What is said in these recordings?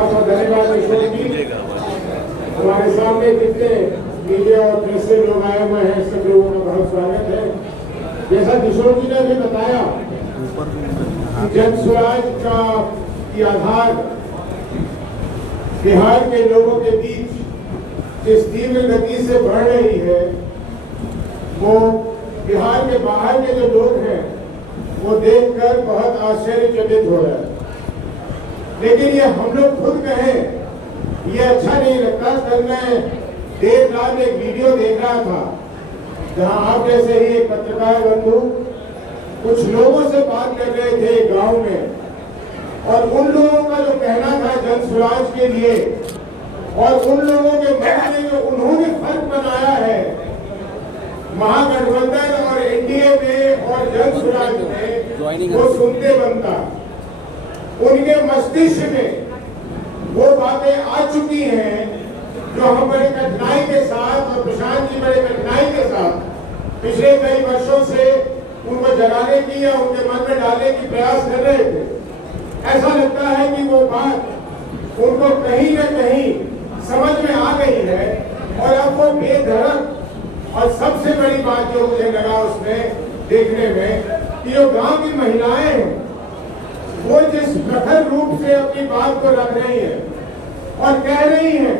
धन्यवाद किशोर जी। हमारे सामने जितने मीडिया और प्रेस से लोग आए हुए हैं, सब लोगों का बहुत स्वागत है। जैसा किशोर जी ने भी बताया, जन स्वराज का की आधार बिहार के लोगों के बीच जिस तीव्र गति से बढ़ रही है, वो बिहार के बाहर के जो लोग हैं वो देखकर बहुत आश्चर्यचकित हो रहा है। लेकिन ये हम लोग खुद कहें ये अच्छा नहीं लगता। कल मैं देर रात एक वीडियो देख रहा था जहां आप जैसे ही एक पत्रकार बंधु कुछ लोगों से बात कर रहे थे गांव में, और उन लोगों का जो कहना था जन स्वराज के लिए, और उन लोगों के मन में जो उन्होंने फर्क बनाया है महागठबंधन और एनडीए में और जन स्वराज में, वो सुनते बनता। उनके मस्तिष्क में वो बातें आ चुकी हैं जो हम बड़े कठिनाई के साथ, और प्रशांत जी बड़े कठिनाई के साथ पिछले कई वर्षों से उनको जगाने की या उनके मन में डालने की प्रयास कर रहे थे। ऐसा लगता है कि वो बात उनको कहीं न कहीं समझ में आ गई है, और अब वो बेधड़क। और सबसे बड़ी बात जो मुझे लगा उसमें देखने में कि जो गांव की महिलाएं हैं वो जिस प्रखर रूप से अपनी बात को रख रही है और कह रही है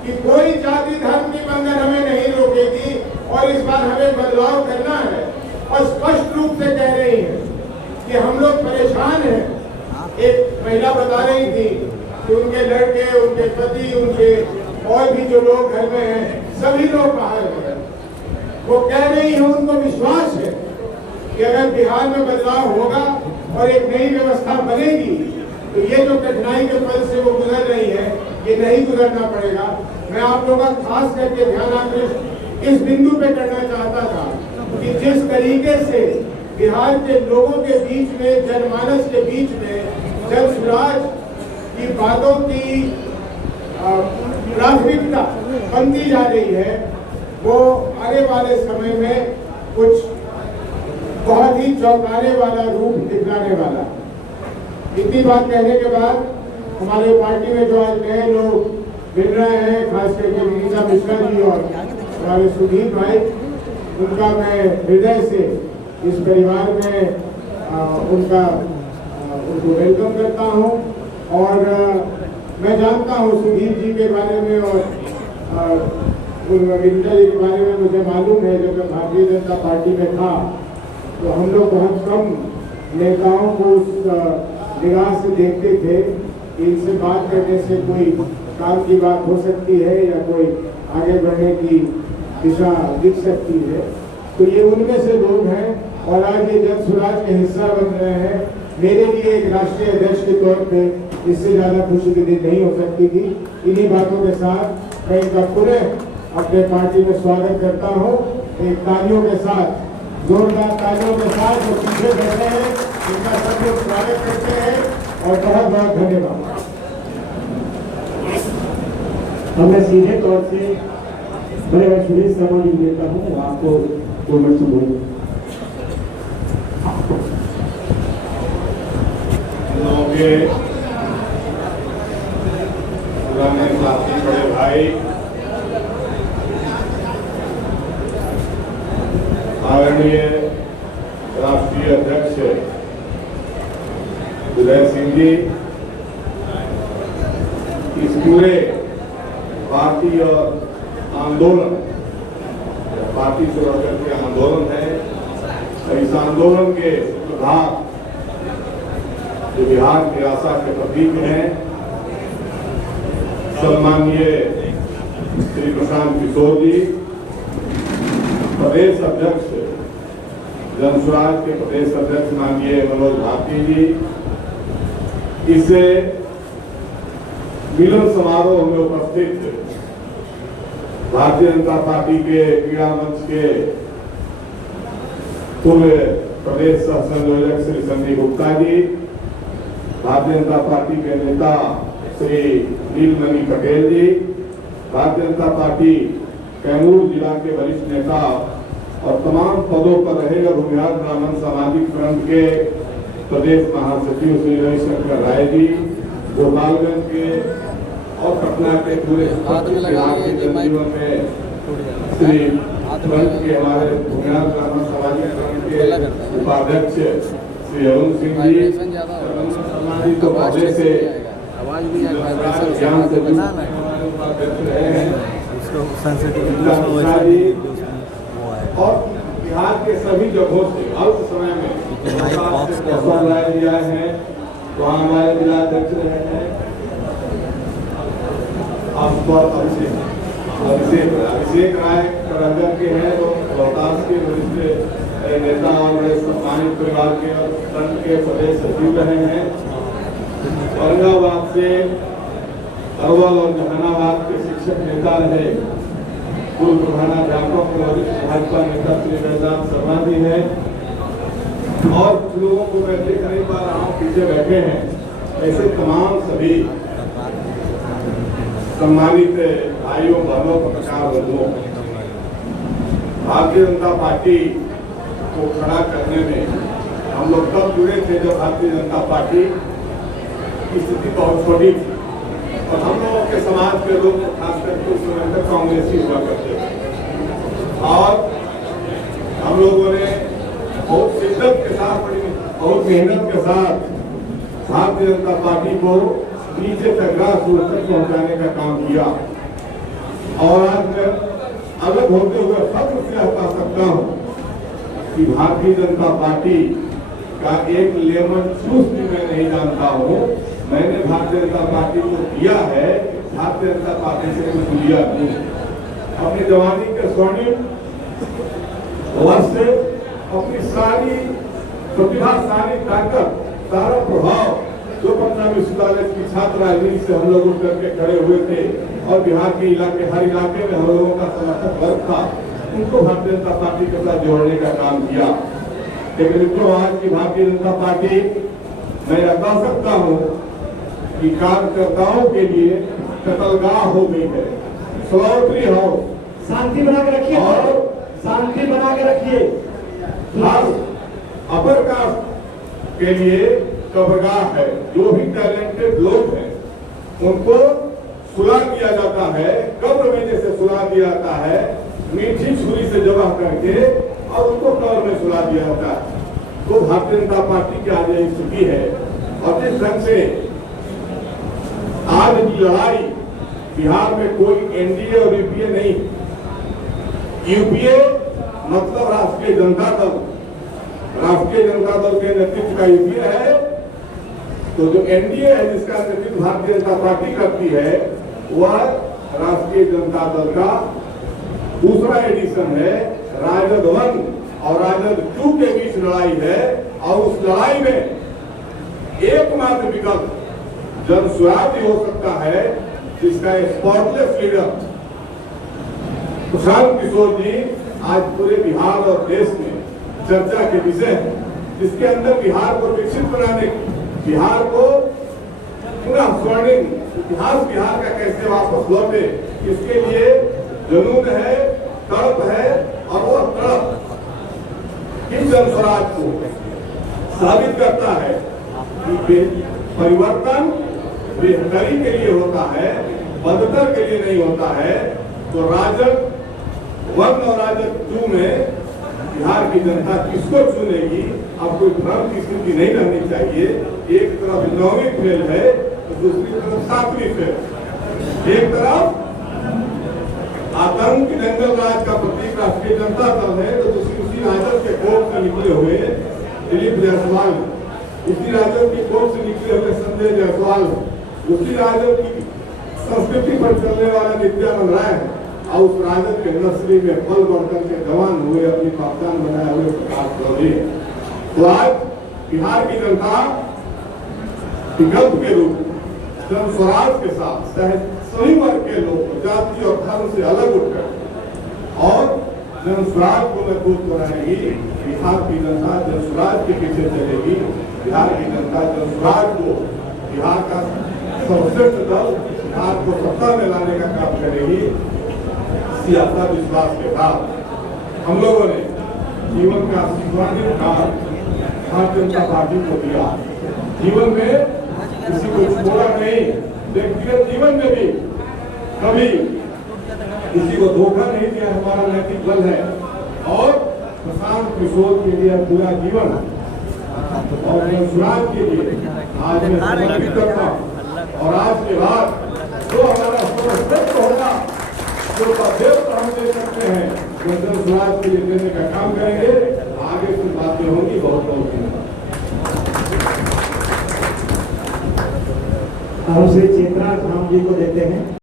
कि कोई जाति धर्म की बंधन हमें नहीं रोकेगी और इस बार हमें बदलाव करना है, और स्पष्ट रूप से कह रही है कि हम लोग परेशान हैं। एक महिला बता रही थी कि उनके लड़के, उनके पति, उनके और भी जो लोग घर में हैं, सभी लोग बाहर हैं। वो कह रही है, उनको विश्वास है कि अगर बिहार में बदलाव होगा और एक नई व्यवस्था बनेगी तो ये जो कठिनाई के पल से वो गुजर रही है ये नहीं गुजरना पड़ेगा। मैं आप लोगों का खास करके ध्यान आकृष्ट इस बिंदु पे करना चाहता था कि जिस तरीके से बिहार के लोगों के बीच में, जनमानस के बीच में जन स्वराज की बातों की प्राथमिकता बनती जा रही है, वो आने वाले समय में कुछ बहुत ही चौंकाने वाला रूप दिखलाने वाला। इतनी बात कहने के बाद हमारे पार्टी में जो आज नए लोग मिल रहे हैं, खास करके विनीता मिश्रा जी और हमारे सुधीर भाई, उनका मैं हृदय से इस परिवार में उनको वेलकम करता हूं। और मैं जानता हूं सुधीर जी के बारे में और विनीता जी के बारे में मुझे मालूम है। जब मैं भारतीय जनता पार्टी में था तो हम लोग बहुत कम नेताओं को उस निगाह से देखते थे कि इनसे बात करने से कोई काम की बात हो सकती है या कोई आगे बढ़ने की दिशा दिख सकती है। तो ये उनमें से लोग हैं, और आज ये जन स्वराज के हिस्सा बन रहे हैं। मेरे लिए एक राष्ट्रीय अध्यक्ष के तौर पे इससे ज्यादा खुशी की दिन नहीं हो सकती थी। इन्हीं बातों के साथ मैं इनका पुनः अपने पार्टी में स्वागत करता हूँ। एक तालियों के साथ, जोरदार तालियों के साथ जो पीछे बैठे हैं इनका सब लोग स्वागत करते हैं, और बहुत बहुत धन्यवाद। मैं सीधे तौर से बड़े भाई सुरेश शर्मा जी देता हूँ, आपको 2 मिनट से बोलूँ। पुराने साथी, बड़े भाई, आदरणीय राष्ट्रीय अध्यक्ष उदय सिंह जी, इस पूरे पार्टी और आंदोलन, पार्टी से बढ़कर के आंदोलन है, इस आंदोलन के प्रभाव जो बिहार की आशा के प्रतीक हैं, सम्माननीय श्री प्रशांत किशोर जी, प्रदेश अध्यक्ष जन स्वराज के प्रदेश अध्यक्ष माननीय मनोज भारती जी, इसे मिलन समारोह में उपस्थित भारतीय जनता पार्टी के क्रीड़ा मंच के पूर्व प्रदेश सह संयोजक श्री संजय गुप्ता जी, भारतीय जनता पार्टी के नेता श्री नीलमणि पटेल जी, भारतीय जनता पार्टी कैमूर जिला के वरिष्ठ नेता और तमाम पदों पर रहेगा भूमिहार ब्राह्मण सामाजिक फ्रंट के प्रदेश महासचिव श्री रविशंकर राय जी, गोपालगंज के और पटना के पूरे हाथ में लगा बिहार लिए के ये माइक जनजीवन में टूट जाएगा। श्री हाथ में पंथ के हमारे भूमिहार ब्राह्मण समाजी संघ के उपाध्यक्ष श्री अरुण सिंह जी वाइब्रेशन ज़्यादा होगा, शर्मा जी तो आवाज़ पहले कैसे से नहीं आएगा, आवाज़ भी आएगा, वाइब्रेशन से ज्ञान से बना ना हमारे उपाध्यक्ष रहे हैं उसको सेंसिटिविटी मिश्रा उसको वैसा जी नहीं जो उसमें वो है। और बिहार के सभी जगहों से अल्प समय में माइक बॉक्स के कौशल राय जी आए हैं, वहाँ हमारे जिलाध्यक्ष रहे हैं अभिषेक राय करंजन के हैं, तो रोहतास के वरिष्ठ नेता और बड़े सम्मानित परिवार के और फ्रंट के प्रदेश सचिव रहे हैं। औरंगाबाद से अरवल और जहानाबाद के शिक्षक नेता रहे, पूर्व प्रधानाध्यापक वरिष्ठ भाजपा नेता श्री वेदांत शर्मा जी हैं, और कुछ लोगों को मैं देख नहीं पा रहा हूँ, पीछे बैठे हैं। ऐसे तमाम सभी सम्मानित भाइयों बहनों पत्रकार बंधुओं, भारतीय जनता पार्टी को खड़ा करने में हम लोग तब जुड़े थे जब भारतीय जनता पार्टी की स्थिति बहुत छोटी थी और हम लोगों के समाज के लोग खासकर उस समय तक कांग्रेसी हुआ करते थे, और हम लोगों ने बहुत शिद्दत के साथ, बहुत मेहनत के साथ भारतीय जनता पार्टी को नीचे तक ग्रासरूट तक पहुंचाने का काम किया। और आज मैं अलग होते हुए फख्र से बता सकता हूं कि भारतीय जनता पार्टी का एक लेमन जूस भी मैं नहीं जानता हूं। मैंने भारतीय जनता पार्टी को दिया है, भारतीय जनता पार्टी से कुछ लिया नहीं। अपनी जवानी के स्वर्णिम वर्ष से अपनी सारी प्रतिभा, सारी ताकत, सारा प्रभाव जो पटना विश्वविद्यालय की छात्र राजनीति से हम लोग उठ करके खड़े हुए थे और बिहार के इलाके, हर इलाके में हम लोगों का समर्थक वर्ग था, उनको भारतीय जनता पार्टी के साथ जोड़ने का काम किया। लेकिन मित्रों, आज की भारतीय जनता पार्टी मैं यह कह सकता हूँ कि कार्यकर्ताओं के लिए कतलगाह हो गई है, स्लॉटरी हाउस। शांति बना के रखिए और शांति बना के रखिए। खास अपर कास्ट के लिए कब्रगाह है। जो भी टैलेंटेड लोग हैं उनको सुला दिया जाता है, कब्र में जैसे सुला दिया जाता है, मीठी छुरी से जबह करके और उनको कब्र में सुला दिया जाता है। तो भारतीय जनता पार्टी की आज यही स्थिति है। और जिस ढंग से आज की लड़ाई, बिहार में कोई एनडीए और यूपीए नहीं, यूपीए मतलब राष्ट्रीय जनता दल, राष्ट्रीय जनता दल के नेतृत्व का यूपीए है। तो जो एनडीए है जिसका नेतृत्व भारतीय जनता पार्टी करती है, वह राष्ट्रीय जनता दल का दूसरा एडिशन है। राजद 1 और राजद 2 के बीच लड़ाई है, और उस लड़ाई में एकमात्र विकल्प जनस्वराज हो सकता है, जिसका स्पॉटलेस लीडर प्रशांत किशोर जी आज पूरे बिहार और देश में चर्चा के विषय है, जिसके अंदर बिहार को विकसित बनाने, बिहार को पुनः स्वर्णिम इतिहास बिहार का कैसे वापस लौटे, इसके लिए जुनून है, तड़प है, और वो तड़प इस जनस्वराज को साबित करता है कि परिवर्तन बेहतरी के लिए होता है, बदतर के लिए नहीं होता है। तो राजद 1 और राजद 2 में बिहार की जनता किसको चुनेगी, अब कोई भ्रम की स्थिति नहीं रहनी चाहिए। एक तरफ 9वीं फेल है तो दूसरी तरफ 7वीं फेल। एक तरफ आतंक दंगल राज का प्रतीक राष्ट्रीय जनता दल है, तो दूसरी उसी राजद के कोर्ट से निकले हुए दिलीप जायसवाल, उसी राजद की कोर्ट से निकले हुए संजय जायसवाल, उसी राजद की संस्कृति पर चलने वाला नित्यानंद राय है, और उस राजद के नस्ली में फल बढ़कर के जवान हुए, अपनी पहचान बनाए हुए प्रकाश चौधरी। तो आज बिहार की जनता विकल्प के रूप जनस्वराज के साथ सभी वर्ग के लोग जाति और धर्म से अलग उठकर और जनस्वराज को मजबूत बनाएगी। बिहार की जनता जनस्वराज के पीछे चलेगी। बिहार की जनता जनस्वराज को, बिहार का सर्वश्रेष्ठ दल बिहार को सत्ता में लाने का काम करेगी। इसी आशा विश्वास के साथ हम लोगों ने जीवन का स्वर्णिम काल भारतीय जनता पार्टी को दिया। जीवन में किसी को छोड़ा नहीं, व्यक्तिगत जीवन में भी कभी किसी को धोखा नहीं दिया, हमारा नैतिक बल है। और प्रशांत किशोर के लिए पूरा जीवन और सुराज के लिए आज मैं समर्पित करता हूँ। और आज के बाद जो हमारा सर्वश्रेष्ठ होगा, जो बाध्यता हम दे सकते हैं, वो सुराज के लिए देने का काम करेंगे। आगे की बातें होंगी। बहुत बहुत धन्यवाद। अब श्री चेतराज राम जी को देते हैं।